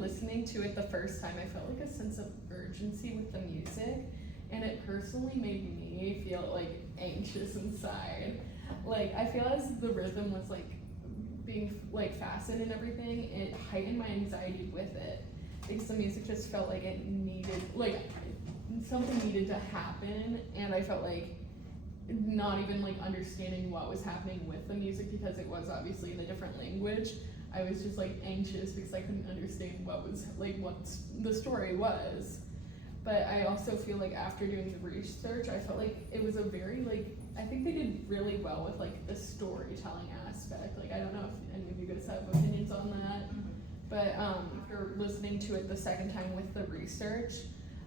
listening to it the first time, I felt like a sense of urgency with the music, and it personally made me feel like anxious inside. Like, I feel as the rhythm was like being like fastened and everything, it heightened my anxiety with it, because the music just felt like it needed, like something needed to happen, and I felt like not even like understanding what was happening with the music, because it was obviously in a different language. I was just like anxious because I couldn't understand what the story was. But I also feel like after doing the research, I felt like it was a very like, I think they did really well with like the storytelling aspect. Like, I don't know if any of you guys have opinions on that, but after listening to it the second time with the research,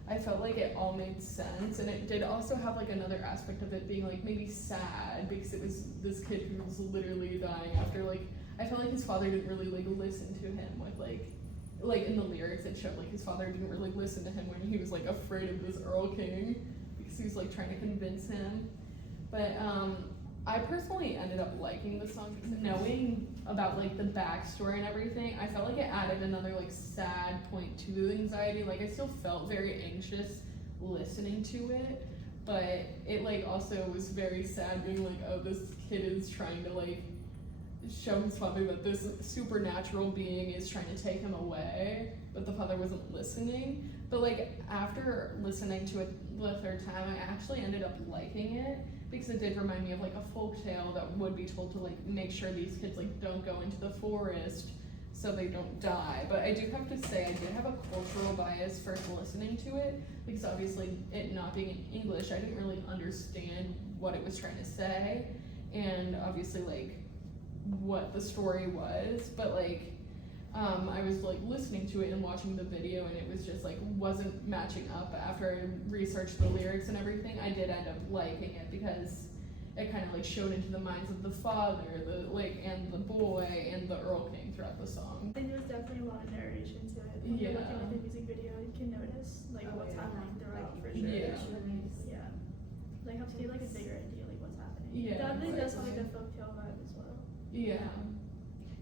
I felt like it all made sense, and it did also have like another aspect of it being like maybe sad, because it was this kid who was literally dying after like, I felt like his father didn't really like listen to him with like in the lyrics it showed like his father didn't really listen to him when he was like afraid of this Erlkoenig, because he was like trying to convince him. But I personally ended up liking the song because knowing about like the backstory and everything, I felt like it added another like sad point to the anxiety. Like, I still felt very anxious listening to it, but it like also was very sad being like, oh, this kid is trying to like show his father that this supernatural being is trying to take him away, but the father wasn't listening. But like, after listening to it the third time, I actually ended up liking it, because it did remind me of like a folk tale that would be told to like make sure these kids like don't go into the forest so they don't die. But I do have to say, I did have a cultural bias first listening to it, because obviously it not being in English, I didn't really understand what it was trying to say, and obviously like what the story was. But like, I was like listening to it and watching the video, and it was just like wasn't matching up. After I researched the lyrics and everything, I did end up liking it, because it kind of like showed into the minds of the father, and the boy, and the Erlkoenig throughout the song. I think there's definitely a lot of narration to it. When you're looking at the music video, you can notice like what's happening throughout, for sure. Yeah. Like, helps you get like a bigger idea like what's happening. Yeah, Definitely does have like a folktale vibe as well. Yeah.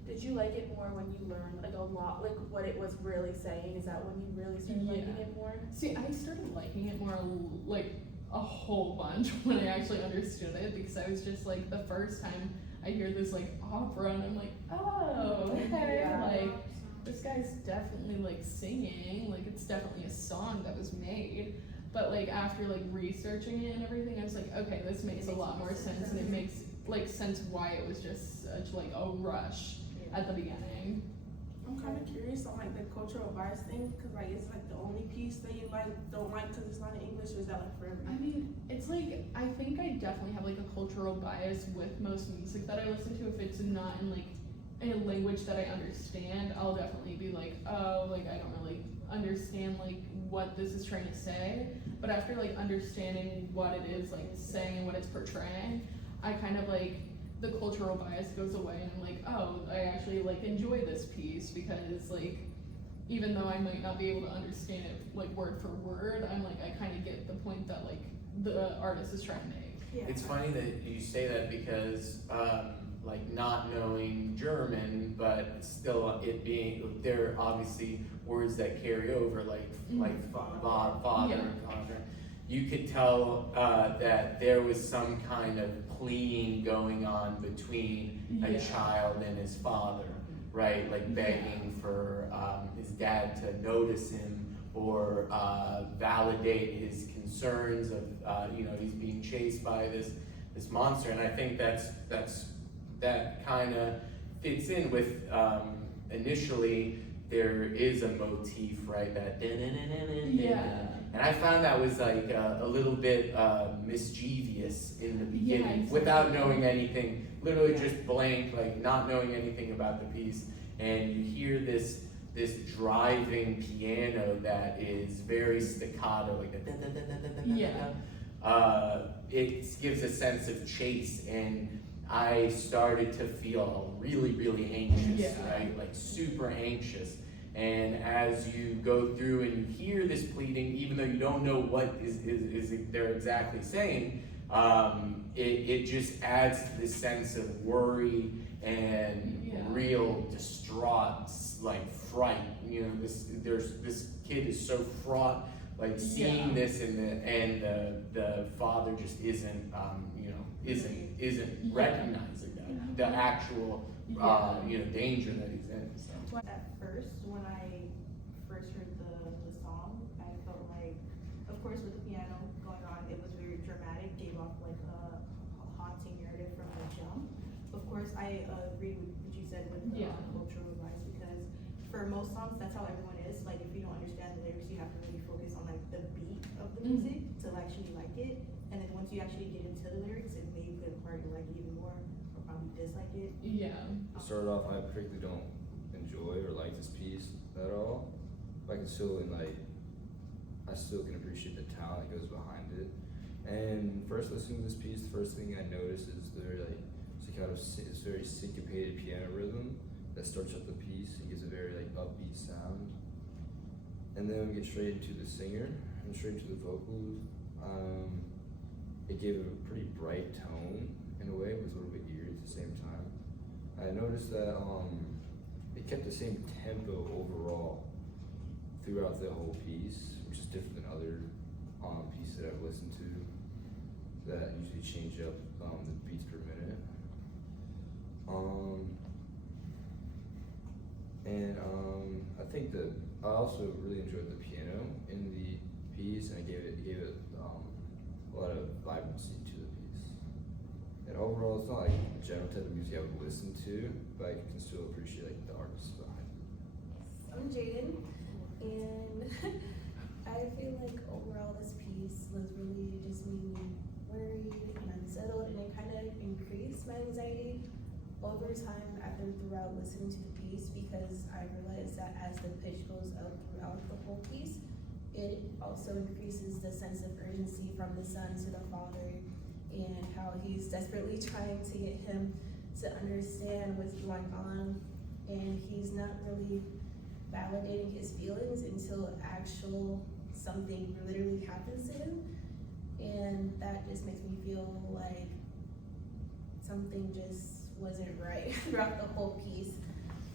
Did you like it more when you learned like a lot, like what it was really saying? Is that when you really started liking it more? See, I started liking it more like a whole bunch when I actually understood it, because I was just like, the first time I hear this like opera, and I'm like, oh, okay, like this guy's definitely like singing, like it's definitely a song that was made. But like, after like researching it and everything, I was like, okay, this makes a lot more sense, and it makes like sense why it was just such like a rush at the beginning. I'm kind of curious on like the cultural bias thing, because like, it's like the only piece that you like don't like because it's not in English, or is that like for everyone? I mean, it's like, I think I definitely have like a cultural bias with most music that I listen to. If it's not in like in a language that I understand, I'll definitely be like, oh, like I don't really understand like what this is trying to say. But after like understanding what it is like saying and what it's portraying, I kind of like, the cultural bias goes away, and I'm like, oh, I actually like enjoy this piece, because like, even though I might not be able to understand it like word for word, I'm like, I kind of get the point that like the artist is trying to make. Yeah. It's funny that you say that, because like not knowing German, but still it being, there are obviously words that carry over, like father and father. You could tell that there was some kind of pleading going on between a child and his father, right? Like begging for his dad to notice him, or validate his concerns of he's being chased by this monster. And I think that kind of fits in with initially there is a motif, right? That and I found that was like a little bit mischievous in the beginning, without knowing anything, literally just blank, like not knowing anything about the piece. And you hear this driving piano that is very staccato, like it gives a sense of chase, and I started to feel really, really anxious, right? Like super anxious. And as you go through and you hear this pleading, even though you don't know what is they're exactly saying, it just adds to this sense of worry and Yeah. real distraught, like fright. You know, this kid is so fraught, like seeing Yeah. this and the father just isn't Yeah. recognizing that the actual danger that he's in. So. At first, when I first heard the song, I felt like, of course, with the piano going on, it was very dramatic, gave off like a haunting narrative from the jump. Of course, I agree with what you said with the cultural advice, because for most songs, that's how everyone is. Like, if you don't understand the lyrics, you have to really focus on like the beat of the music to actually like it. And then once you actually get into the lyrics, it may play a part in like it even more, or probably dislike it. Yeah. To start off, I particularly don't enjoy or like this piece at all. But I still can appreciate the talent that goes behind it. And first listening to this piece, the first thing I noticed is it's very syncopated piano rhythm that starts up the piece and gives a very like upbeat sound. And then we get straight into the singer and straight into the vocals. It gave a pretty bright tone in a way, it was a little bit eerie at the same time. I noticed that it kept the same tempo overall throughout the whole piece, which is different than other pieces that I've listened to that usually change up the beats per minute. I think that I also really enjoyed the piano in the piece, and it gave it a lot of vibrancy to the piece. And overall, it's not like the general type of music I would listen to, but I can still appreciate like the artists behind it. I'm Jaden, and I feel like overall this piece was really just made me worried and unsettled, and it kind of increased my anxiety over time throughout listening to the piece, because I realized that as the pitch goes up throughout the whole piece, it also increases the sense of urgency from the son to the father, and how he's desperately trying to get him to understand what's going on, and he's not really validating his feelings until something literally happens to him. And that just makes me feel like something just wasn't right throughout the whole piece.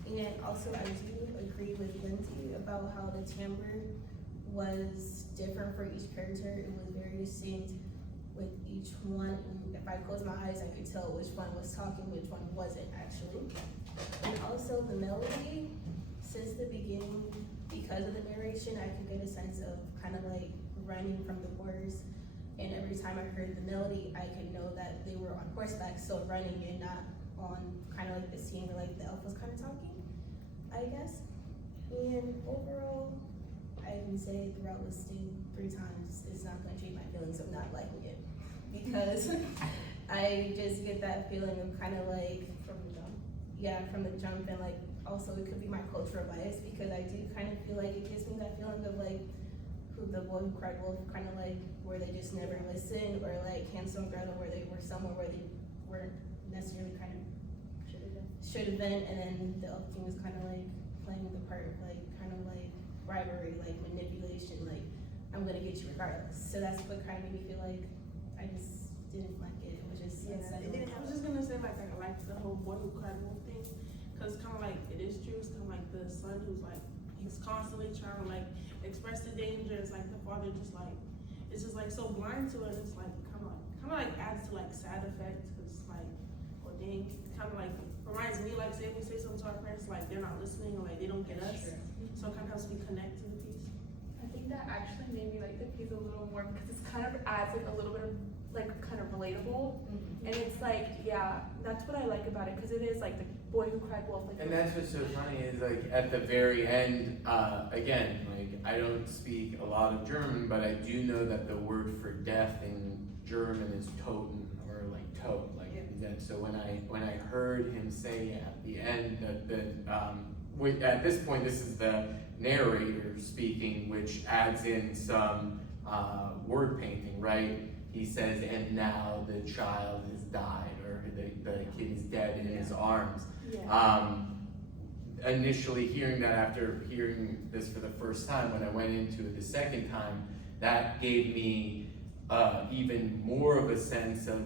And also I do agree with Lindsay about how the timbre was different for each character. It was very distinct with each one. And if I close my eyes, I could tell which one was talking, which one wasn't actually. And also the melody, since the beginning, because of the narration, I could get a sense of kind of like running from the words. And every time I heard the melody, I could know that they were on horseback, so running, and not on kind of like the scene where like the elf was kind of talking, I guess. And overall, I can say throughout listening 3 times, it's not going to change my feelings of not liking it, because I just get that feeling of kind of like from the jump, and like also it could be my cultural bias, because I do kind of feel like it gives me that feeling of like The Boy Who Cried Wolf, kind of like where they just never listened, or like Hansel and Gretel, where they were somewhere where they weren't necessarily kind of should have been, and then the Elf King was kind of like playing the part of like kind of like bribery, like manipulation, like I'm gonna get you regardless. So that's what kind of made me feel like I just didn't like it. It was just unsettling. I was just gonna say like I like the whole Boy Who Cried Wolf thing, because kind of like it is true. It's kind of like the son who's like he's constantly trying to like express the danger. It's like the father just like it's just like so blind to it. It's like kind of like adds to like sad effects, because it's like oh dang, kind of like reminds me like say we say something to our parents like they're not listening or like they don't get us. So it kind of helps me connect to the piece. I think that actually made me like the piece a little more, because it's kind of adds like a little bit of like kind of relatable, and it's like that's what I like about it, because it is like the boy who cried wolf. Like, and that's what's so funny is like at the very end, again, like I don't speak a lot of German, but I do know that the word for death in German is Toten, or like Tod, like that. So when I heard him say at the end that at this point this is the narrator speaking, which adds in some word painting, right? He says, and now the child has died, or the kid is dead in his arms. Initially hearing that, after hearing this for the first time, when I went into it the second time, that gave me even more of a sense of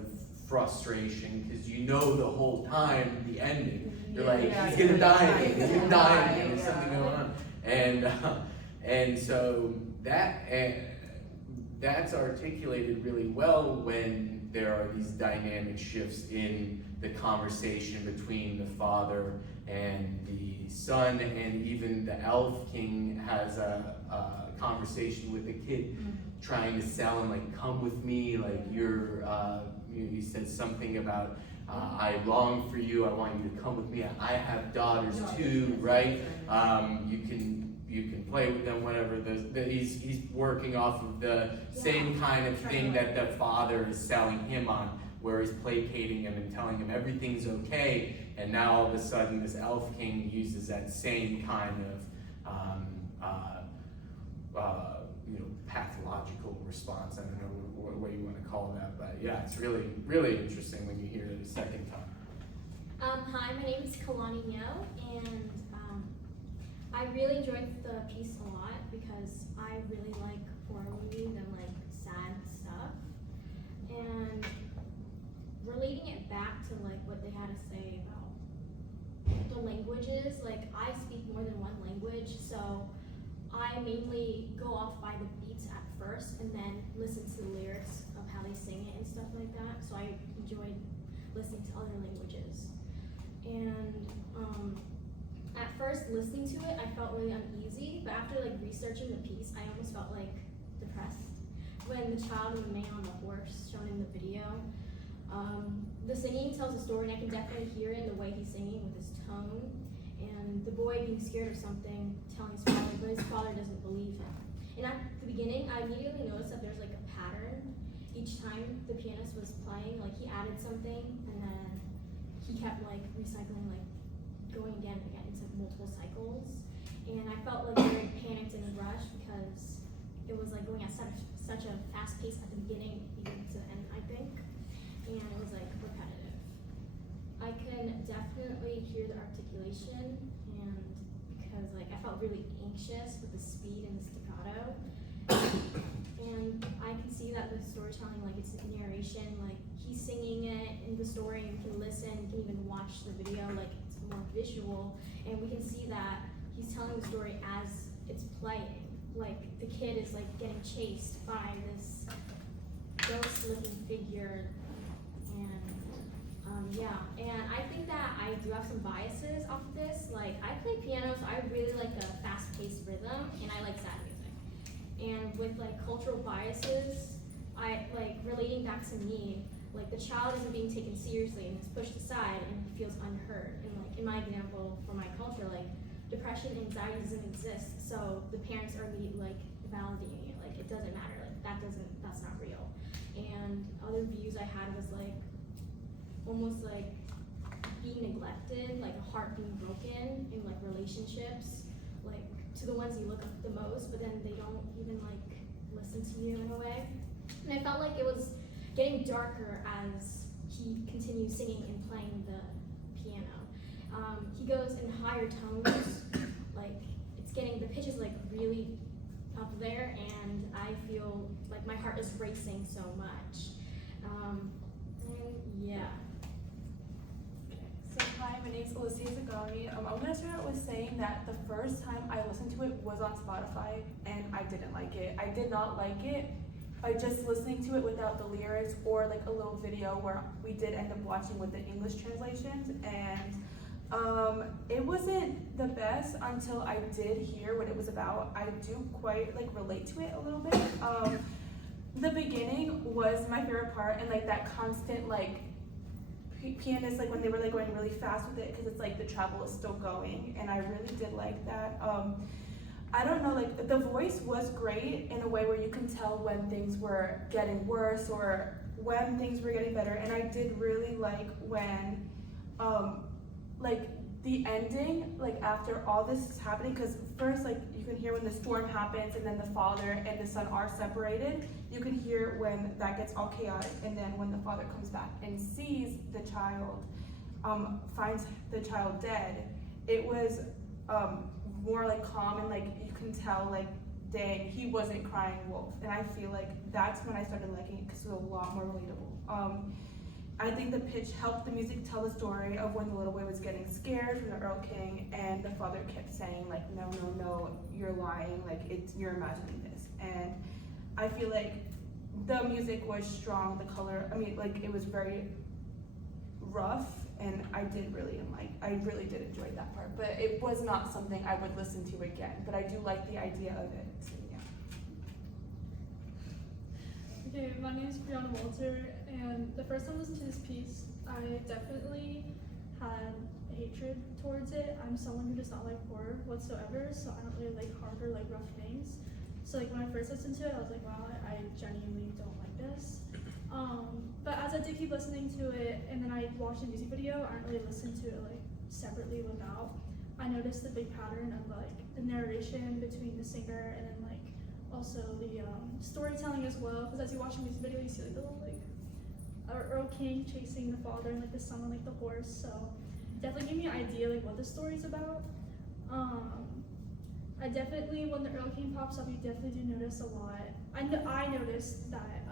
frustration because you know the whole time the ending. You're like, Yeah, he's gonna die again, he's gonna die Yeah, again, there's yeah. something going on. And so that's articulated really well when there are these dynamic shifts in the conversation between the father and the son, and even the elf king has a conversation with the kid trying to sell him, like, come with me, like he said something about I long for you, I want you to come with me, I have daughters too, right? You can play with them, whatever. He's working off of the same kind of thing that the father is selling him on, where he's placating him and telling him everything's okay, and now all of a sudden this elf king uses that same kind of pathological response. I don't know what you want to call that, but yeah, it's really, really interesting when you hear it a second time. Hi, my name is Kalani Nyo, and I really enjoyed the piece a lot because I really like horror movies and like sad stuff. And relating it back to like what they had to say about the languages, like I speak more than one language, so I mainly go off by the beats at first and then listen to the lyrics of how they sing it and stuff like that. So I enjoyed listening to other languages. And at first listening to it, I felt really uneasy, but after like researching the piece, I almost felt like depressed. When the child and the man on the horse shown in the video, the singing tells a story, and I can definitely hear it in the way he's singing with his tone, and the boy being scared of something, telling his father, but his father doesn't believe him. And at the beginning, I immediately noticed that there's like a pattern. Each time the pianist was playing, like he added something, and then he kept like recycling, like going again and again into multiple cycles. And I felt like very panicked and rushed because it was like going at such a fast pace at the beginning, even to the end, I think. And it was like repetitive. I can definitely hear the articulation, and because like I felt really anxious with the speed and the staccato. And I can see that the storytelling, like it's narration, like he's singing it in the story, and you can listen, you can even watch the video, like it's more visual, and we can see that he's telling the story as it's playing. Like the kid is like getting chased by this ghost-looking figure, and I think that I do have some biases off of this. Like I play piano, so I really like the fast-paced rhythm, and I like sad music. And with like cultural biases, I like relating back to me, like the child isn't being taken seriously and is pushed aside and he feels unheard. And like in my example for my culture, like depression and anxiety doesn't exist, so the parents are like validating it, like it doesn't matter, like that's not real. And other views I had was like almost like being neglected, like a heart being broken in like relationships, like to the ones you look up the most, but then they don't even like listen to you in a way. And I felt like it was getting darker as he continued singing and playing the piano. He goes in higher tones, like it's getting, the pitch is like really up there, and I feel like my heart is racing so much. And yeah. So hi, my name's Alicia Zagari. I'm gonna start out with saying that the first time I listened to it was on Spotify, and I didn't like it. I did not like it by just listening to it without the lyrics or like a little video where we did end up watching with the English translations, and it wasn't the best until I did hear what it was about. I do quite like relate to it a little bit. The beginning was my favorite part, and like that constant like pianist, like when they were like going really fast with it, because it's like the treble is still going, and I really did like that. I don't know, like the voice was great in a way where you can tell when things were getting worse or when things were getting better, and I did really like when like the ending, like after all this is happening, because first like you can hear when the storm happens and then the father and the son are separated, you can hear when that gets all chaotic, and then when the father comes back and sees the child, finds the child dead, it was more like calm, and like you can tell like dang, he wasn't crying wolf, and I feel like that's when I started liking it because it was a lot more relatable. I think the pitch helped the music tell the story of when the little boy was getting scared from the Erlkoenig, and the father kept saying like, no, no, no, you're lying, like you're imagining this. And I feel like the music was strong, the color, I mean, like it was very rough, and I really did enjoy that part, but it was not something I would listen to again, but I do like the idea of it, so yeah. Okay, my name is Brianna Walter, and the first time I listened to this piece, I definitely had a hatred towards it. I'm someone who does not like horror whatsoever, so I don't really like hard or like rough things. So like when I first listened to it, I was like, wow, I genuinely don't like this. But as I did keep listening to it, and then I watched the music video, I didn't really listen to it like separately without. I noticed the big pattern of like the narration between the singer and then like also the storytelling as well. Because as you watch the music video, you see like the little like Erlkoenig chasing the father and like the son on like the horse. So it definitely gave me an idea like what the story's about. I definitely, when the Erlkoenig pops up, you definitely do notice a lot. I noticed that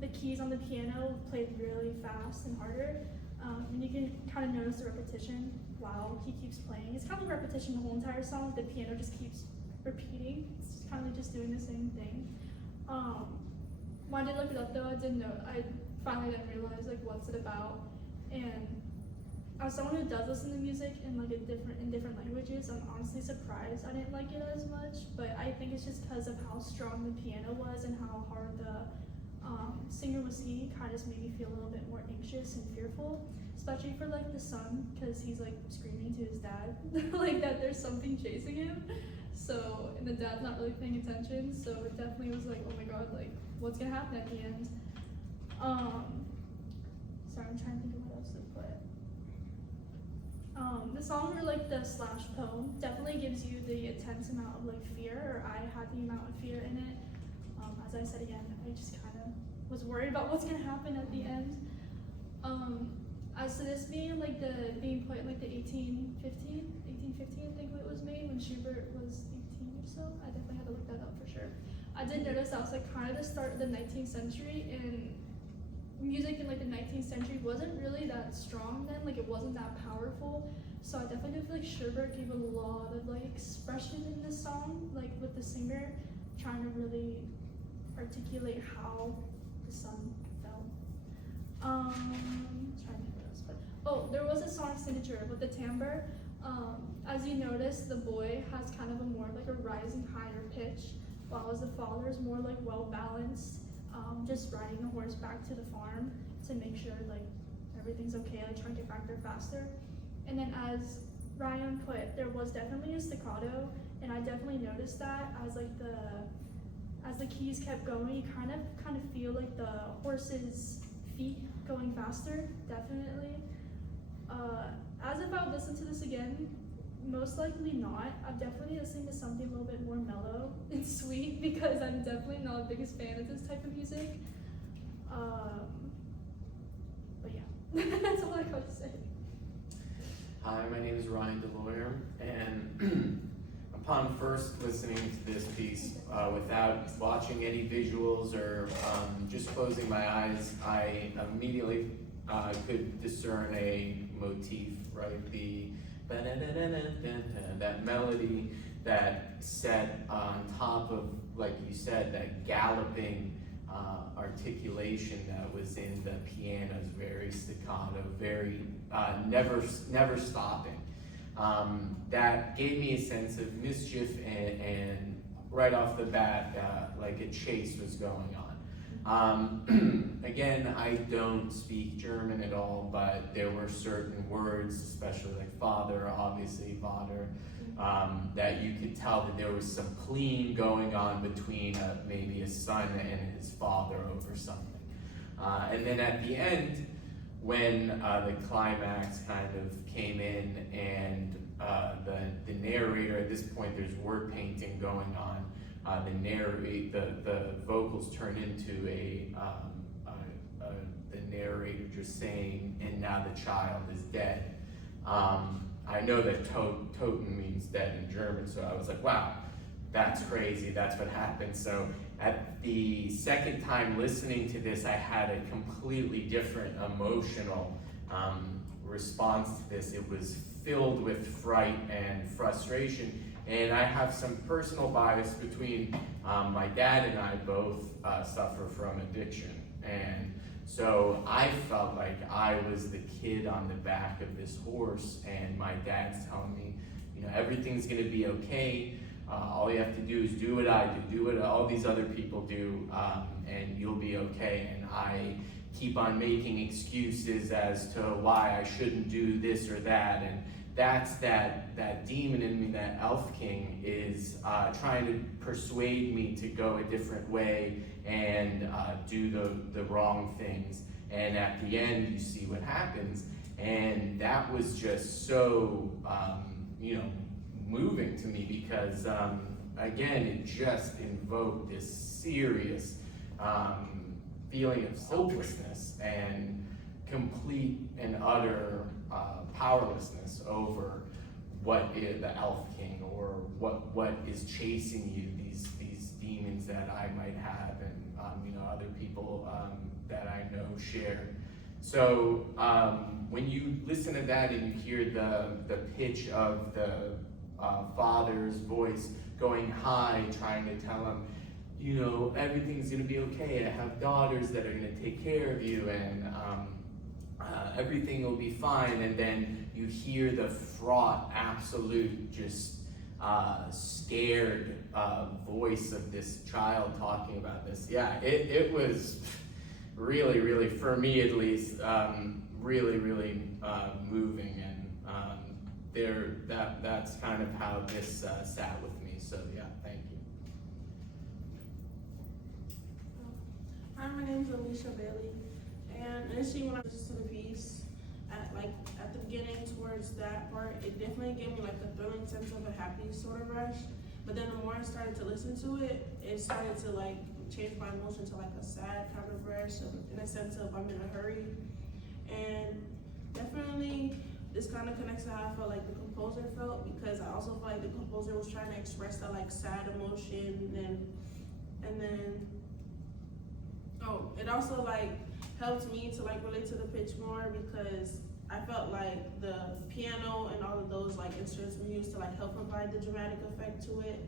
the keys on the piano played really fast and harder, and you can kind of notice the repetition while he keeps playing. It's kind of a repetition the whole entire song. The piano just keeps repeating. It's kind of like just doing the same thing. When I did look it up though, I finally didn't realize like what's it about. And as someone who does listen to music in like in different languages, I'm honestly surprised I didn't like it as much. But I think it's just because of how strong the piano was and how hard the singer was singing. Kind of just made me feel a little bit more anxious and fearful, especially for like the son, because he's like screaming to his dad like that there's something chasing him. So, and the dad's not really paying attention. So it definitely was like, oh my god, like what's gonna happen at the end? Sorry, I'm trying to think of what else to put. The song, or like the slash poem, definitely gives you the intense amount of like fear, or I had the amount of fear in it. As I said again, I just kind of was worried about what's gonna happen at the end. As to this being like being put in like the 1815, I think it was made when Schubert was 18 or so. I definitely had to look that up for sure. I did notice that was like kind of the start of the 19th century, and music in like the 19th century wasn't really that strong then, like it wasn't that powerful. So I definitely feel like Schubert gave a lot of like expression in this song, like with the singer trying to really articulate how the son felt. Trying to think what else, but there was a song signature with the timbre. As you notice, the boy has kind of a more like a rising higher pitch, while as the father is more like well balanced, just riding the horse back to the farm to make sure like everything's okay, like trying to get back there faster. And then as Ryan put, there was definitely a staccato, and I definitely noticed that as like as the keys kept going, you kind of feel like the horse's feet going faster, definitely. As if I would listen to this again, most likely not. I'm definitely listening to something a little bit more mellow and sweet, because I'm definitely not the biggest fan of this type of music. But yeah, that's all I got to say. Hi, my name is Ryan DeLawyer, and upon first listening to this piece, without watching any visuals or just closing my eyes, I immediately could discern a motif, right? That melody that set on top of, like you said, that galloping articulation that was in the piano's very staccato, very never stopping. That gave me a sense of mischief, and right off the bat, like a chase was going on. Again, I don't speak German at all, but there were certain words, especially like father, obviously Vater, that you could tell that there was some pleading going on between maybe a son and his father over something. And then at the end, when the climax kind of came in, and the narrator, at this point there's word painting going on, the vocals turn into the narrator just saying, and now the child is dead. I know that Toten means dead in German, so I was like, wow, that's crazy, that's what happened. So at the second time listening to this, I had a completely different emotional response to this. It was filled with fright and frustration. And I have some personal bias between my dad and I both suffer from addiction. And so I felt like I was the kid on the back of this horse, and my dad's telling me, you know, everything's gonna be okay. All you have to do is do what I do what all these other people do, and you'll be okay. And I keep on making excuses as to why I shouldn't do this or that. And that's that demon in me, that elf king is trying to persuade me to go a different way and do the wrong things. And at the end, you see what happens. And that was just so, moving to me because, again, it just invoked this serious feeling of hopelessness and complete and utter powerlessness over what is the elf king or what is chasing you, these demons that I might have and other people that I know share. So when you listen to that and you hear the pitch of the father's voice going high, trying to tell him, you know, everything's gonna be okay. I have daughters that are gonna take care of you, and everything will be fine. And then you hear the fraught, absolute, just scared voice of this child talking about this. Yeah, it was really, really, for me at least, really, really moving. And that's kind of how this sat with me. So yeah, thank you. Hi, my name is Alicia Bailey, and initially when I listened to the piece, at the beginning towards that part, it definitely gave me like a thrilling sense of a happy sort of rush. But then the more I started to listen to it, it started to like change my emotion to like a sad kind of rush, in a sense of I'm in a hurry. And definitely this kind of connects to how I felt like the composer felt, because I also felt like the composer was trying to express that like sad emotion, and then it also like helped me to like relate to the pitch more, because I felt like the piano and all of those like instruments were used to like help provide the dramatic effect to it,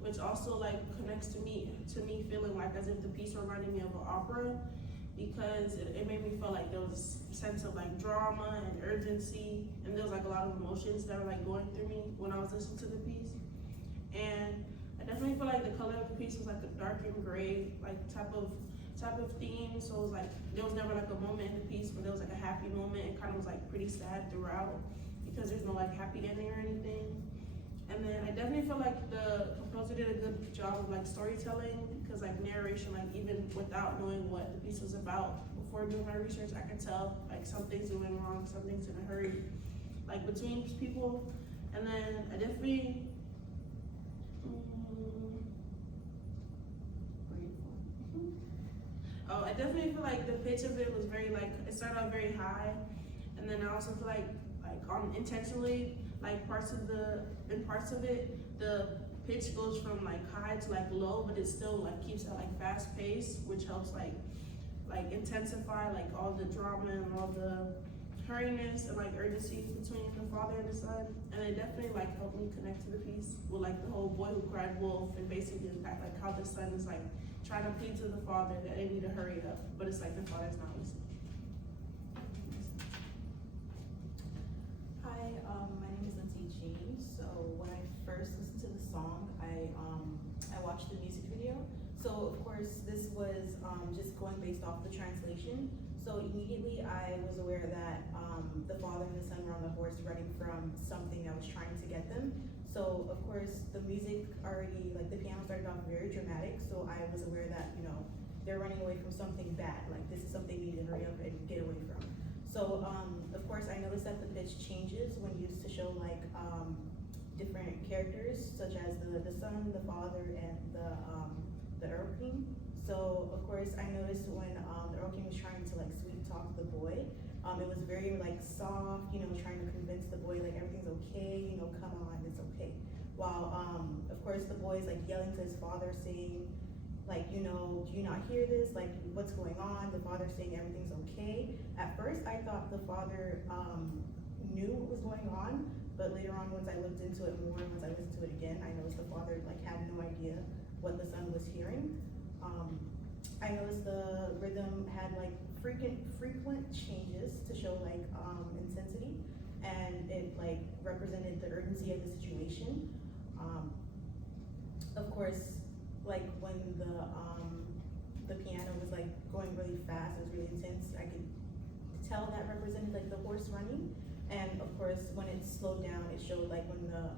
which also like connects to me feeling like as if the piece reminded me of an opera, because it made me feel like there was a sense of like drama and urgency, and there was like a lot of emotions that were like going through me when I was listening to the piece. And I definitely feel like the color of the piece was like a dark and gray like type of theme. So it was like there was never like a moment in the piece where there was like a happy moment. It kind of was like pretty sad throughout, because there's no like happy ending or anything. And then I definitely feel like the composer did a good job of like storytelling, because like narration, like even without knowing what the piece was about, before doing my research, I could tell like something's going wrong, something's in a hurry, like between people. And then I definitely, I definitely feel like the pitch of it was very like, it started out very high, and then I also feel like intentionally, like parts of it, the pitch goes from like high to like low, but it still like keeps it like fast paced, which helps like intensify like all the drama and all the hurriness and like urgency between the father and the son. And it definitely like helped me connect to the piece with like the whole boy who cried wolf, and basically like how the son is like trying to plead to the father that they need to hurry up, but it's like the father's not listening. Hi, my name is Lindsay James. So when I first listened to the song, I watched the music video. So of course this was just going based off the translation. So immediately I was aware that the father and the son were on the horse running from something that was trying to get them. So of course the music already, like the piano started off very dramatic. So I was aware that, you know, they're running away from something bad. Like this is something they need to hurry up and get away from. So of course I noticed that the pitch changes when used to show like different characters, such as the son, the father, and the Erlkoenig. So of course I noticed when the Erlkoenig was trying to like sweet talk the boy, it was very like soft, you know, trying to convince the boy like everything's okay, you know, come on, it's okay. while of course the boy's like yelling to his father saying, like, you know, do you not hear this? Like, what's going on? The father saying everything's okay. At first I thought the father knew what was going on, but later on once I looked into it more and once I listened to it again, I noticed the father like had no idea what the son was hearing. I noticed the rhythm had like frequent changes to show like intensity, and it like represented the urgency of the situation. Of course, like when the piano was like going really fast, it was really intense, I could tell that represented like the horse running. And of course, when it slowed down, it showed like when the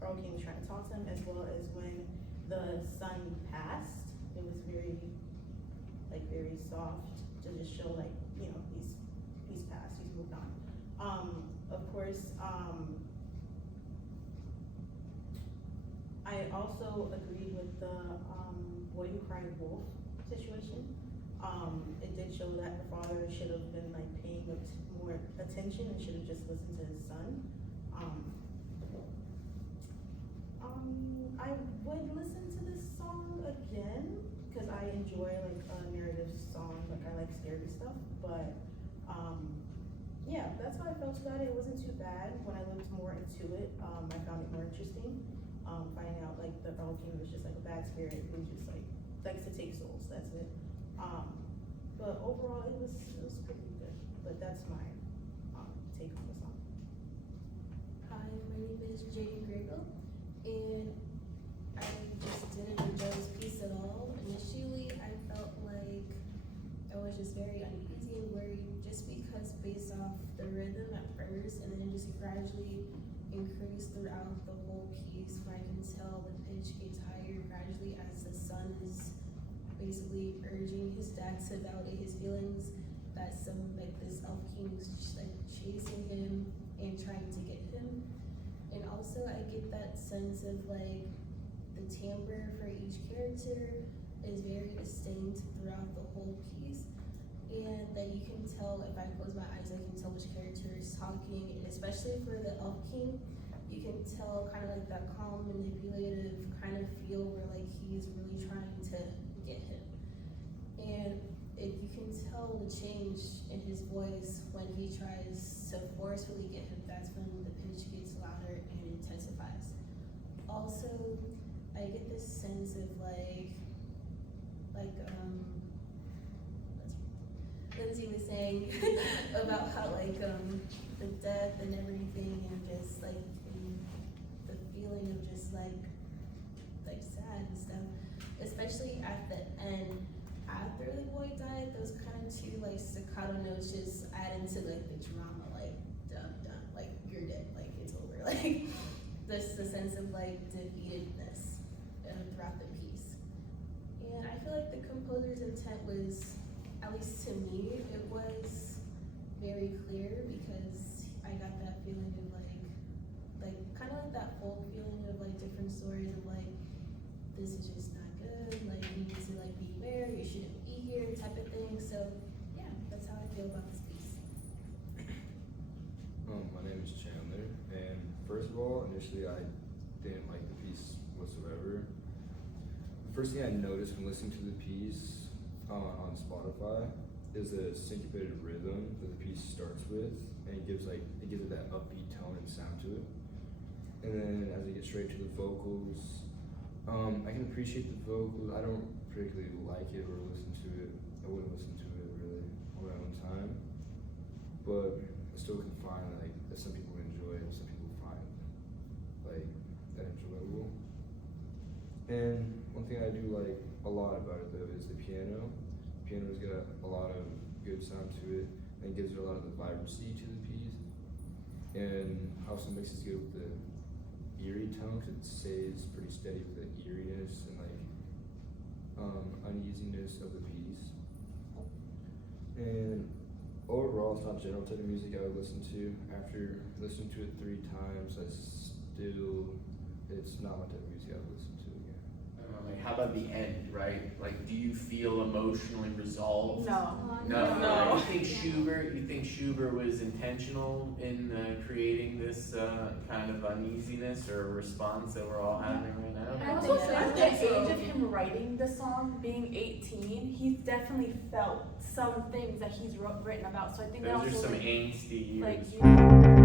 Erlkoenig was trying to talk to him, as well as when the son passed. It was very soft to just show like, you know, he's passed, he's moved on. Of course, I also agreed with the boy who cried wolf situation. It did show that the father should have been like paying more attention and should have just listened to his son. I would listen to this song again because I enjoy like a narrative song. Like I like scary stuff, but yeah, that's how I felt about it. It wasn't too bad. When I looked more into it, I found it more interesting. Finding out like the Erlkoenig was just like a bad spirit who just like likes to take souls. That's it. But overall, it was pretty good. But that's my take on the song. Hi, my name is Jaden Grego, and I just didn't enjoy this piece at all. Initially, I felt like I was just very uneasy and worried just because based off the rhythm at first, and then it just gradually increased throughout the whole piece, where I can tell the pitch gets higher gradually as the son is basically urging his dad to validate his feelings, that some like this elf king was just like chasing him and trying to get him. And also I get that sense of like the timbre for each character is very distinct throughout the whole piece, and that you can tell, if I close my eyes, I can tell which character is talking, and especially for the elf king, you can tell kind of like that calm, manipulative kind of feel where like he's really trying to get him. And you can tell the change in his voice when he tries to forcefully get him. That's when the pitch gets louder and intensifies. Also, I get this sense of Lindsay was saying about how the death and everything, and just like the feeling of just like sad and stuff, especially at the end after the boy died. Those kind of two like staccato notes just add into like the drama, like dun dun, like you're dead, like it's over, like this the sense of like defeatedness throughout the piece. And I feel like the composer's intent was, at least to me, it was very clear, because I got that feeling of like kind of like that folk feeling of like different stories of like, this is just not good, like you need to like beware, you shouldn't be here type of thing. So yeah, that's how I feel about this piece. My name is Chandler, and first of all, initially I didn't like the piece whatsoever. The first thing I noticed when listening to the piece on Spotify is the syncopated rhythm that the piece starts with, and it gives it that upbeat tone and sound to it. And then as it gets straight to the vocals, I can appreciate the vocals. I don't particularly like it or listen to it. I wouldn't listen to it really on my own time, but I still can find like that some people enjoy it, some people find like that enjoyable. And one thing I do like a lot about it though is the piano. The piano's got a lot of good sound to it, and it gives it a lot of the vibrancy to the piece, and also mixes good with the eerie tone, because it stays pretty steady with the eeriness and like uneasiness of the piece. And overall, it's not general type of music I would listen to. After listening to it 3 times, it's not my type of music I would listen to again. Like how about the end, right? Like, do you feel emotionally resolved? No. No. No. You think Schubert was intentional in creating this kind of uneasiness or response that we're all having right now? I also think at the age of him writing the song, being 18, he's definitely felt some things that he's written about. So I think that Those are also some like, angsty years. like